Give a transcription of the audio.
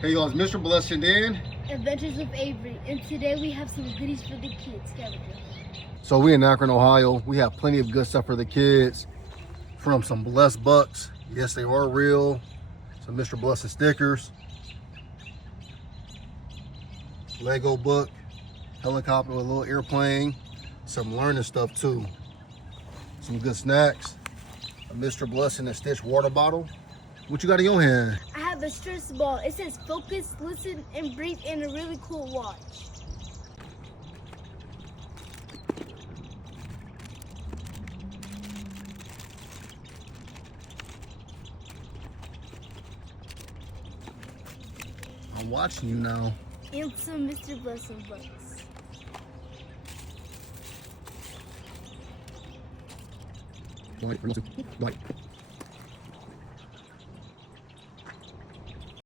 Hey y'all, it's Mr. Blessing Dan. Adventures with Avery, and today we have some goodies for the kids, Scavenger. So we in Akron, Ohio. We have plenty of good stuff for the kids from some Blessed Bucks. Yes, they are real. Some Mr. Blessing stickers. Lego book, helicopter with a little airplane. Some learning stuff too. Some good snacks. A Mr. Blessing and Stitch water bottle. What you got in your hand? I have a stress ball. It says focus, listen, and breathe, and a really cool watch. I'm watching you now. And some Mr. Blessing books. Right.